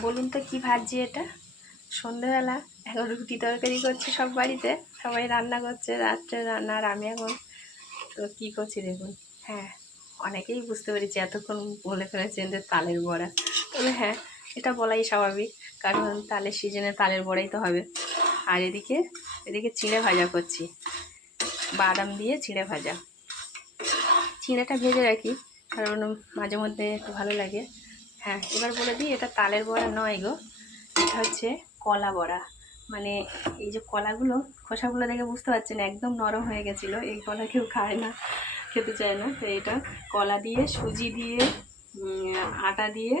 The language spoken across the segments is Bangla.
বলুন তো কি ভাজছি এটা? সন্ধ্যেবেলা এখন রুটি তরকারি করছে সব বাড়িতে, সবাই রান্না করছে রাত্রে রান্না, আর আমি এখন তো কী করছি দেখুন। হ্যাঁ, অনেকেই বুঝতে পেরেছি, এতক্ষণ বলে ফেলেছেন যে তালের বড়া। তবে হ্যাঁ, এটা বলাই স্বাভাবিক, কারণ তালের সিজনে তালের বড়াই তো হবে। আর এদিকে এদিকে চিঁড়ে ভাজা করছি, বাদাম দিয়ে চিঁড়ে ভাজা। চিঁড়েটা ভেজে রাখি কারণ মাঝে মধ্যে একটু ভালো লাগে। হ্যাঁ, এবার বলে দিই, এটা তালের বড়া নয় গো, এটা হচ্ছে কলা বড়া। মানে এই যে কলাগুলো, খোসাগুলো দেখে বুঝতে পারছেন একদম নরম হয়ে গেছিলো। এই কলা কেউ খায় না, খেতে চায় না। তো এটা কলা দিয়ে, সুজি দিয়ে, আটা দিয়ে,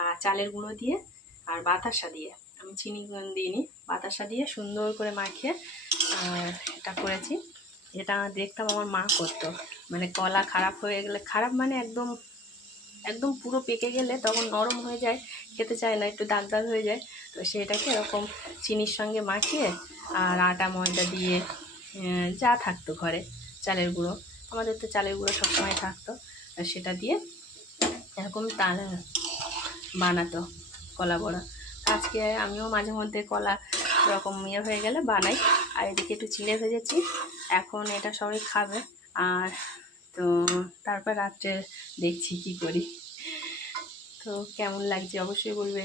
আর চালের গুঁড়ো দিয়ে, আর বাতাসা দিয়ে, আমি চিনি দিইনি, বাতাসা দিয়ে সুন্দর করে মাখিয়ে এটা করেছি। এটা দেখতাম আমার মা করতো। মানে কলা খারাপ হয়ে গেলে, খারাপ মানে একদম একদম পুরো পেকে গেলে তখন নরম হয়ে যায়, খেতে চায় না, একটু দাগ দাগ হয়ে যায়। তো সেটাকে এরকম চিনির সঙ্গে মাখিয়ে আর আটা ময়দা দিয়ে, যা থাকতো ঘরে, চালের গুঁড়ো, আমাদের তো চালের গুঁড়ো সবসময় থাকতো, সেটা দিয়ে এরকম তালে বানাতো কলা বড়া। আজকে আমিও মাঝে মধ্যে কলা এরকম হয়ে গেলে বানাই। আর এদিকে একটু চিড়ে ভেজেছি, এখন এটা সবাই খাবে। আর তো তারপর রাত্রে দেখছি কি করি। তো কেমন লাগছে অবশ্যই বলবে।